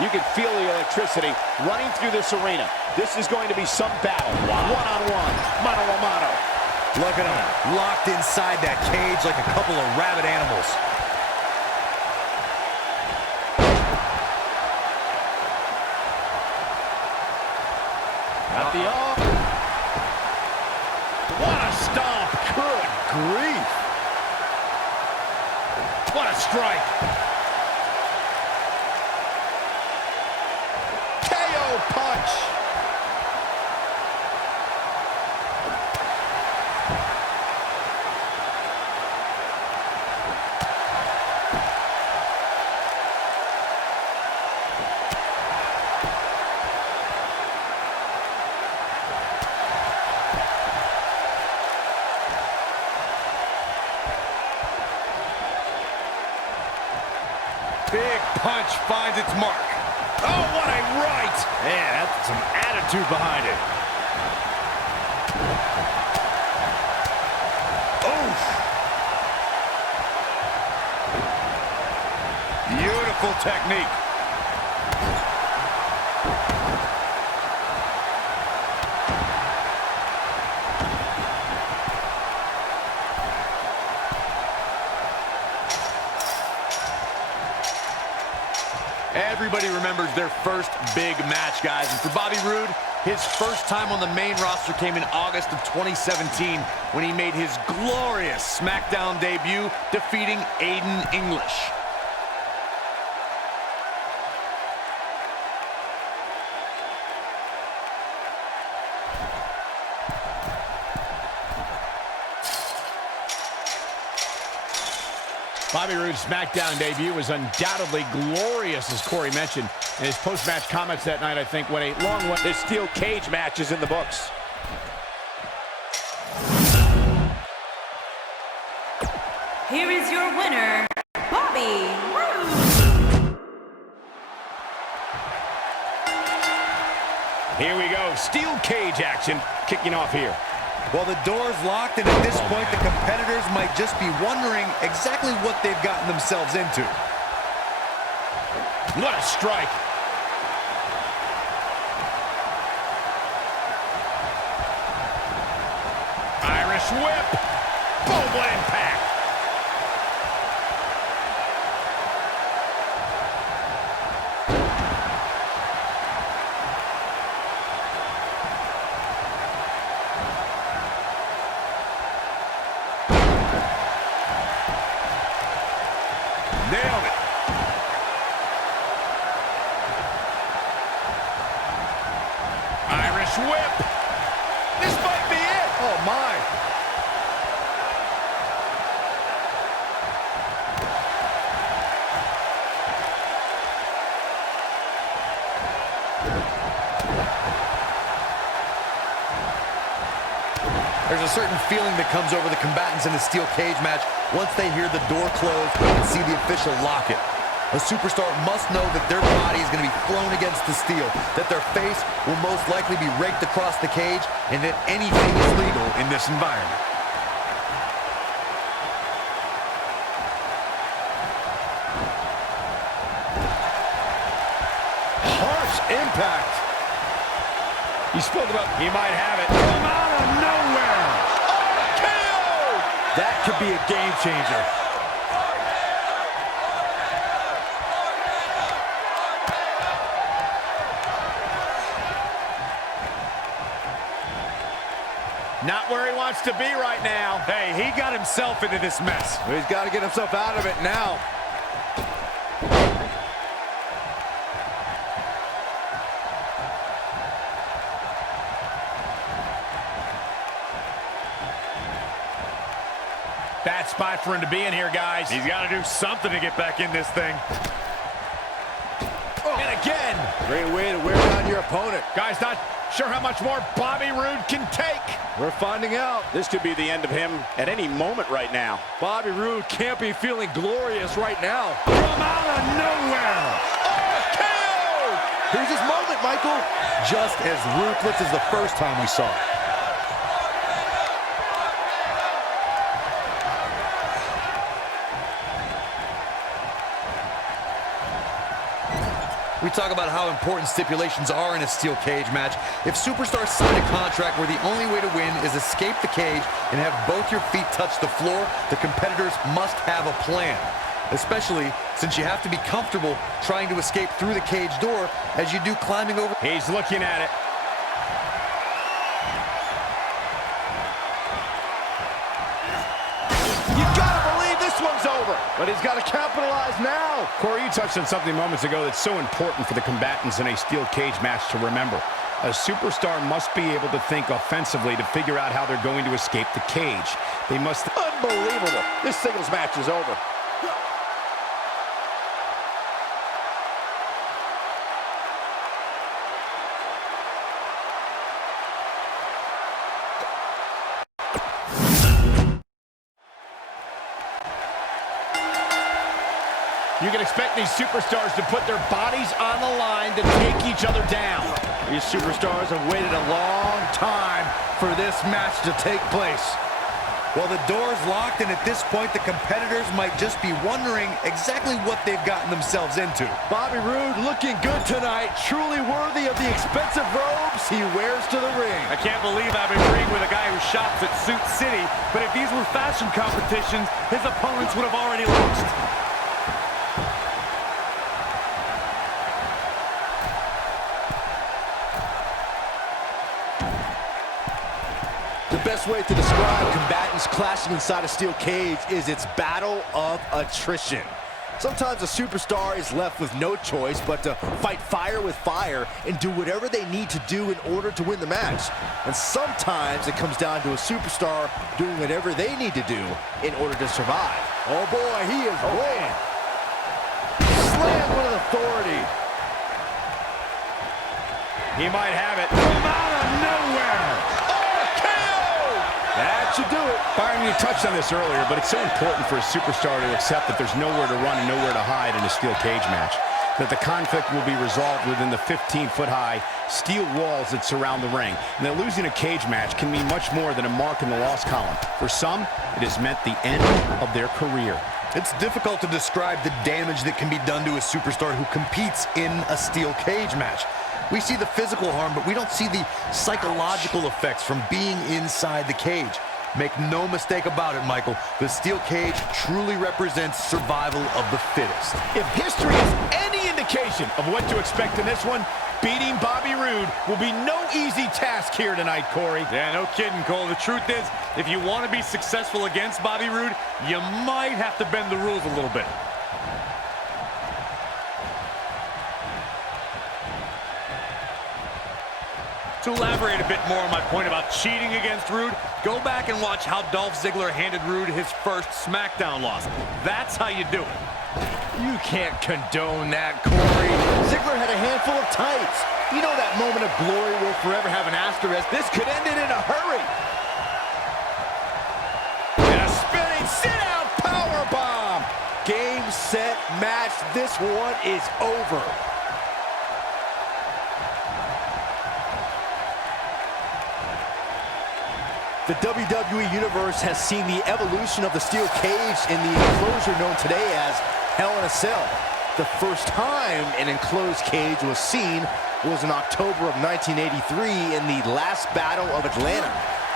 You can feel the electricity running through this arena. This is going to be some battle. One-on-one, mano-a-mano. Look at them, locked inside that cage like a couple of rabid animals. At the arm. What a stomp. Good grief. What a strike. KO punch. Big punch finds its mark. Oh, what a right! Man, that's some attitude behind it. Oof! Beautiful technique. Everybody remembers their first big match, guys. And for Bobby Roode, his first time on the main roster came in August of 2017 when he made his glorious SmackDown debut, defeating Aiden English. Bobby Roode's SmackDown debut was undoubtedly glorious, as Corey mentioned. And his post-match comments that night, I think, went a long way. The steel cage match is in the books. Here is your winner, Bobby Roode. Here we go. Steel cage action kicking off here. Well, the door's locked, and at this point, the competitors might just be wondering exactly what they've gotten themselves into. What a strike. Irish whip. Boom, what impact. Nailed it. Irish whip. This might be it. Oh, my. There's a certain feeling that comes over the combatants in a steel cage match once they hear the door close and see the official lock it. A superstar must know that their body is going to be thrown against the steel, that their face will most likely be raked across the cage, and that anything is legal in this environment. Harsh impact. He spoke about he might have it. Come out of nowhere. Oh, KO! That could be a game changer. Not where he wants to be right now. Hey, he got himself into this mess. He's got to get himself out of it now. Bad spot for him to be in here, guys. He's got to do something to get back in this thing. Oh. And again. Great way to wear down your opponent. Guys, not sure how much more Bobby Roode can take. We're finding out. This could be the end of him at any moment right now. Bobby Roode can't be feeling glorious right now. From out of nowhere. Oh, KO! Here's his moment, Michael. Just as ruthless as the first time we saw it. We talk about how important stipulations are in a steel cage match. If superstars sign a contract where the only way to win is escape the cage and have both your feet touch the floor, the competitors must have a plan. Especially since you have to be comfortable trying to escape through the cage door as you do climbing over. He's looking at it. One's over, but he's got to capitalize now. Corey, you touched on something moments ago that's so important for the combatants in a steel cage match to remember. A superstar must be able to think offensively to figure out how they're going to escape the cage. They must... Unbelievable. This singles match is over. You can expect these superstars to put their bodies on the line to take each other down. These superstars have waited a long time for this match to take place. Well, the door's locked, and at this point, the competitors might just be wondering exactly what they've gotten themselves into. Bobby Roode looking good tonight, truly worthy of the expensive robes he wears to the ring. I can't believe I've been ring with a guy who shops at Suit City, but if these were fashion competitions, his opponents would have already lost. The best way to describe combatants clashing inside a steel cage is its battle of attrition. Sometimes a superstar is left with no choice but to fight fire with fire and do whatever they need to do in order to win the match. And sometimes it comes down to a superstar doing whatever they need to do in order to survive. Oh boy, he is rolling. Slammed with authority. He might have it from out of nowhere. That should do it. Byron, you touched on this earlier, but it's so important for a superstar to accept that there's nowhere to run and nowhere to hide in a steel cage match. That the conflict will be resolved within the 15-foot-high steel walls that surround the ring. And that losing a cage match can mean much more than a mark in the loss column. For some, it has meant the end of their career. It's difficult to describe the damage that can be done to a superstar who competes in a steel cage match. We see the physical harm, but we don't see the psychological effects from being inside the cage. Make no mistake about it, Michael. The steel cage truly represents survival of the fittest. If history is any indication of what to expect in this one, beating Bobby Roode will be no easy task here tonight, Corey. Yeah, no kidding, Cole. The truth is, if you want to be successful against Bobby Roode, you might have to bend the rules a little bit. To elaborate a bit more on my point about cheating against Roode, go back and watch how Dolph Ziggler handed Roode his first SmackDown loss. That's how you do it. You can't condone that, Corey. Ziggler had a handful of tights. You know that moment of glory will forever have an asterisk. This could end it in a hurry. And a spinning sit-out powerbomb. Game, set, match. This one is over. The WWE Universe has seen the evolution of the steel cage in the enclosure known today as Hell in a Cell. The first time an enclosed cage was seen was in October of 1983 in the last Battle of Atlanta.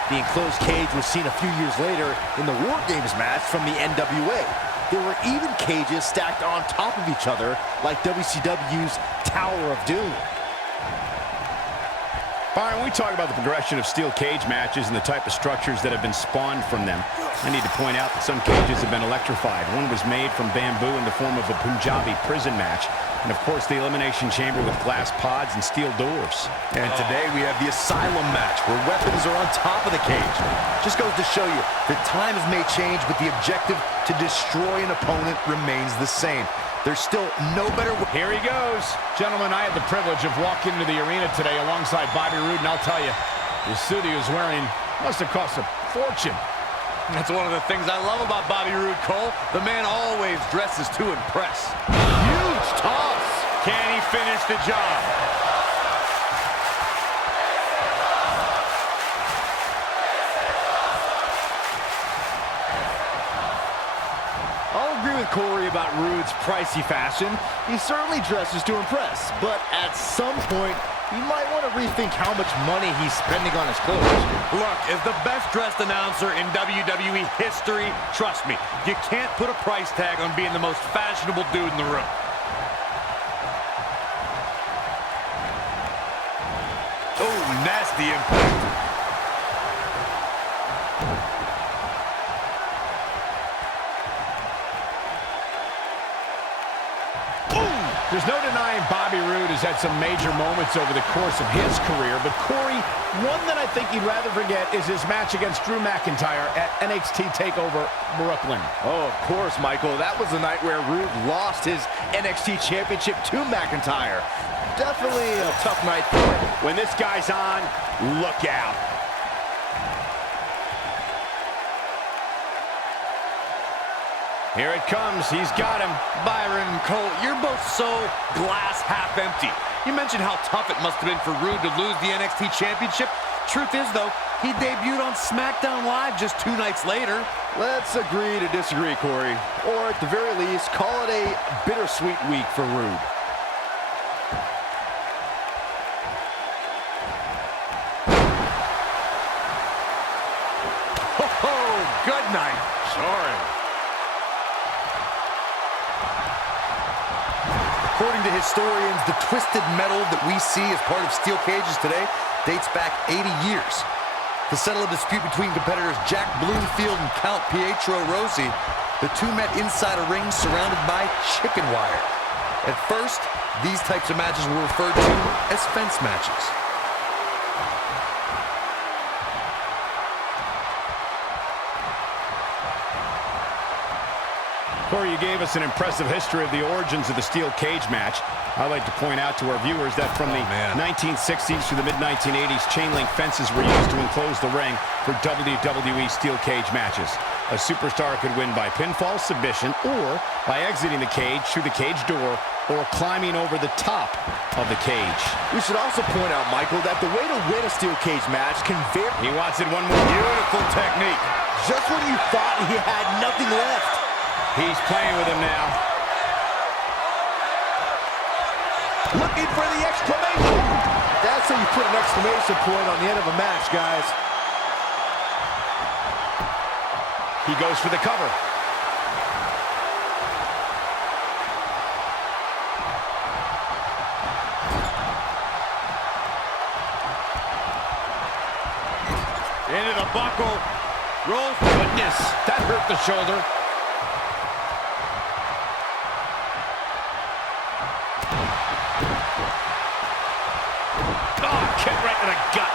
The enclosed cage was seen a few years later in the War Games match from the NWA. There were even cages stacked on top of each other like WCW's Tower of Doom. Byron, we talk about the progression of steel cage matches and the type of structures that have been spawned from them. I need to point out that some cages have been electrified. One was made from bamboo in the form of a Punjabi prison match. And, of course, the elimination chamber with glass pods and steel doors. And today we have the Asylum match, where weapons are on top of the cage. Just goes to show you that times may change, but the objective to destroy an opponent remains the same. There's still no better way. Here he goes. Gentlemen, I had the privilege of walking into the arena today alongside Bobby Roode, and I'll tell you, the suit he was wearing must have cost a fortune. That's one of the things I love about Bobby Roode, Cole. The man always dresses to impress. Huge toss. Can he finish the job? I'll agree with Corey, about Roode's pricey fashion. He certainly dresses to impress, but at some point, you might want to rethink how much money he's spending on his clothes. Look, as the best-dressed announcer in WWE history, trust me, you can't put a price tag on being the most fashionable dude in the room. Oh, nasty impact. There's no denying Bobby Roode has had some major moments over the course of his career, but Corey, one that I think you'd rather forget is his match against Drew McIntyre at NXT TakeOver Brooklyn. Oh, of course, Michael. That was the night where Roode lost his NXT Championship to McIntyre. Definitely a tough night for him. When this guy's on, look out. Here it comes. He's got him. Byron, Cole, you're both so glass half empty. You mentioned how tough it must have been for Roode to lose the NXT Championship. Truth is, though, he debuted on SmackDown Live just 2 nights later. Let's agree to disagree, Corey. Or at the very least, call it a bittersweet week for Roode. Oh, good night. Sorry. According to historians, the twisted metal that we see as part of steel cages today dates back 80 years. To settle a dispute between competitors Jack Bloomfield and Count Pietro Rossi, the two met inside a ring surrounded by chicken wire. At first, these types of matches were referred to as fence matches. Corey, you gave us an impressive history of the origins of the steel cage match. I'd like to point out to our viewers that from the 1960s through the mid-1980s, chain link fences were used to enclose the ring for WWE steel cage matches. A superstar could win by pinfall, submission, or by exiting the cage through the cage door or climbing over the top of the cage. We should also point out, Michael, that the way to win a steel cage match can vary. He wants it one more. Beautiful technique. Just when you thought he had nothing left. He's playing with him now. Looking for the exclamation. That's how you put an exclamation point on the end of a match, guys. He goes for the cover. Into the buckle. Rolls. Goodness, that hurt the shoulder. Oh, kick right in the gut.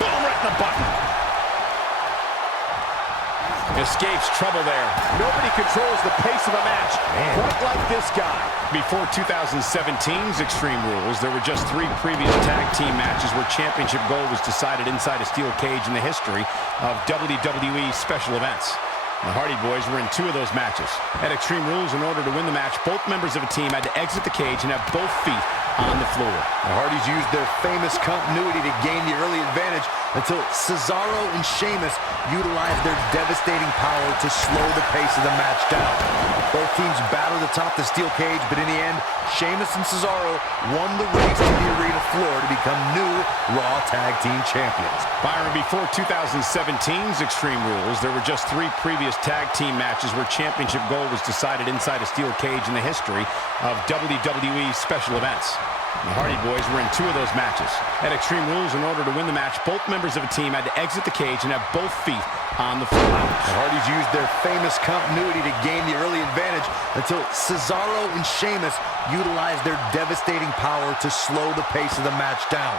Boom, right in the button. Escapes trouble there. Nobody controls the pace of a match quite like this guy. Before 2017's Extreme Rules, there were just 3 previous tag team matches where championship gold was decided inside a steel cage in the history of WWE special events. The Hardy Boys were in 2 of those matches. At Extreme Rules, in order to win the match, both members of a team had to exit the cage and have both feet on the floor. The Hardys used their famous continuity to gain the early advantage until Cesaro and Sheamus utilized their devastating power to slow the pace of the match down. Both teams battled atop the steel cage, but in the end, Sheamus and Cesaro won the race to the arena floor to become new Raw Tag Team Champions. Byron, before 2017's Extreme Rules, there were just 3 previous tag team matches where championship gold was decided inside a steel cage in the history of WWE special events. The Hardy Boys were in 2 of those matches. At Extreme Rules, in order to win the match, both members of a team had to exit the cage and have both feet on the floor. The Hardys used their famous continuity to gain the early advantage until Cesaro and Sheamus utilized their devastating power to slow the pace of the match down.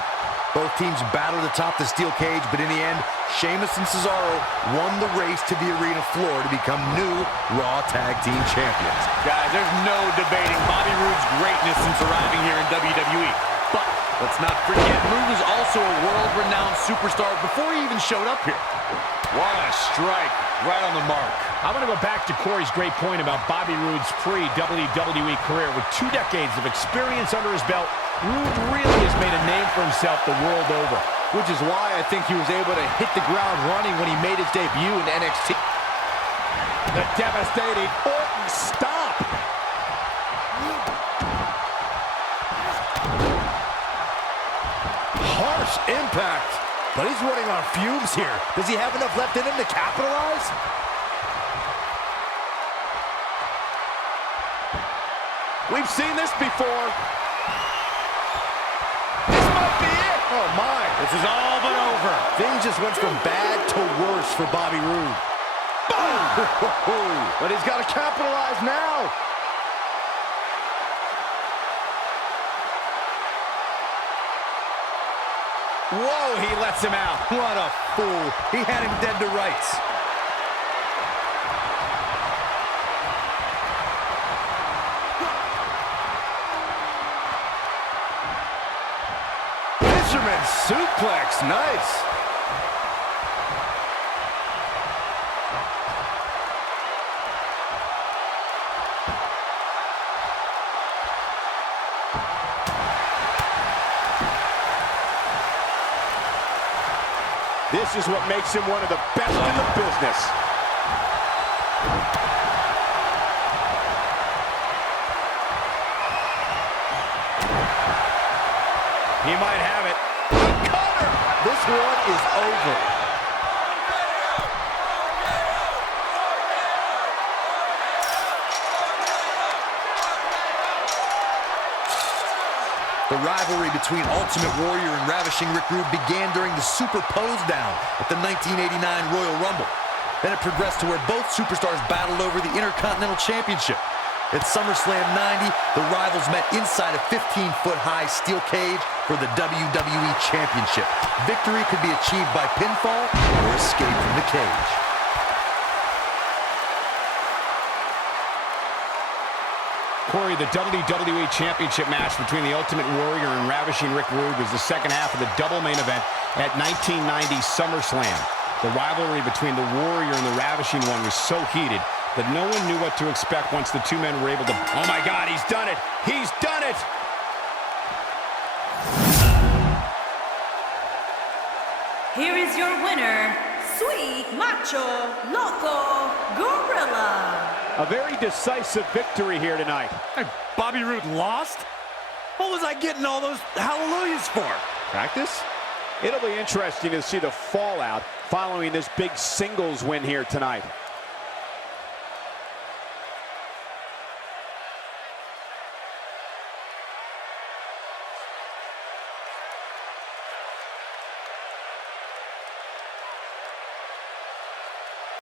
Both teams battled atop the steel cage, but in the end, Sheamus and Cesaro won the race to the arena floor to become new Raw Tag Team Champions. Guys, there's no debating Bobby Roode's greatness since arriving here in WWE. But let's not forget, Roode was also a world-renowned superstar before he even showed up here. What a strike, right on the mark. I want to go back to Corey's great point about Bobby Roode's pre-WWE career. With 2 decades of experience under his belt, Roode really has made a name for himself the world over. Which is why I think he was able to hit the ground running when he made his debut in NXT. The devastating Orton stomp. Harsh impact. But he's running on fumes here. Does he have enough left in him to capitalize? We've seen this before. This might be it. Oh, my. This is all but over. Things just went from bad to worse for Bobby Roode. Boom! But he's got to capitalize now. Whoa, he lets him out. What a fool. He had him dead to rights. Fisherman suplex. Nice. This is what makes him one of the best in the business. He might have it. The cutter. This one is over. The rivalry between Ultimate Warrior and Ravishing Rick Rude began during the Super Pose Down at the 1989 Royal Rumble. Then it progressed to where both superstars battled over the Intercontinental Championship. At SummerSlam 90, the rivals met inside a 15-foot-high steel cage for the WWE Championship. Victory could be achieved by pinfall or escape from the cage. Corey, the WWE Championship match between the Ultimate Warrior and Ravishing Rick Rude was the second half of the double main event at 1990 SummerSlam. The rivalry between the Warrior and the Ravishing One was so heated that no one knew what to expect once the two men were able to... Oh my God, he's done it! He's done it! Here is your winner, Sweet Macho Loco Gorilla. A very decisive victory here tonight. Hey, Bobby Roode lost? What was I getting all those hallelujahs for? Practice? It'll be interesting to see the fallout following this big singles win here tonight.